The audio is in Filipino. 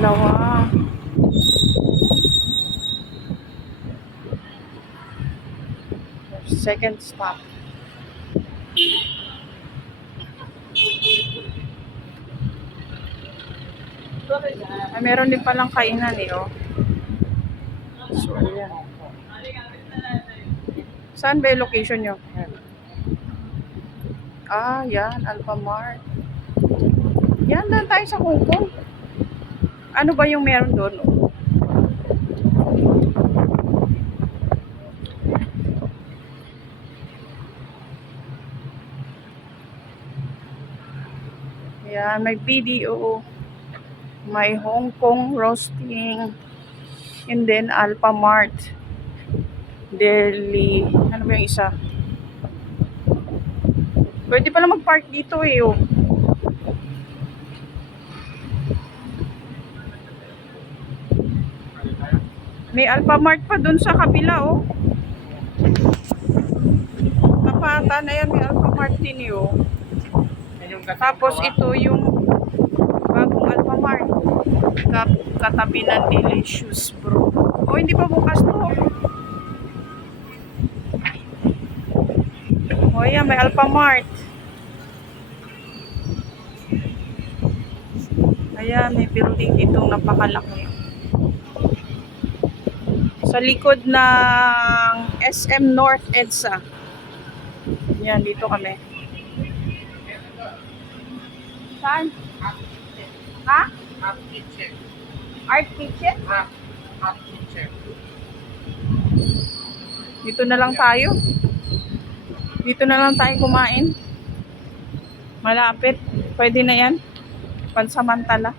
Dalawa. Second stop. Ay, meron din palang kainan eh, oh. So, ayan. Saan ba yung location nyo? Ah, yan. Alphamart. Yan, doon tayo sa Hong Kong. Ano ba yung meron doon? Yan, may BDO. May Hong Kong roasting. And then Alphamart. Delhi. Ano ba yung isa? Pwede pala mag-park dito eh, oh. May Alphamart pa dun sa kabila, oh. Kapata na yan, may Alphamart din, oh. Tapos ito yung bagong Alphamart. Katabi ng Delicious Bro. Oh, hindi pa bukas to. Oh, yan, may Alphamart. Ayan, may building dito napakalaki. Sa likod ng SM North EDSA. Yan, dito kami. Saan? Ha? Art Kitchen. Art Kitchen? Art Kitchen. Dito na lang tayo. Dito na lang tayo kumain. Malapit. Pwede na yan. Pansamantala.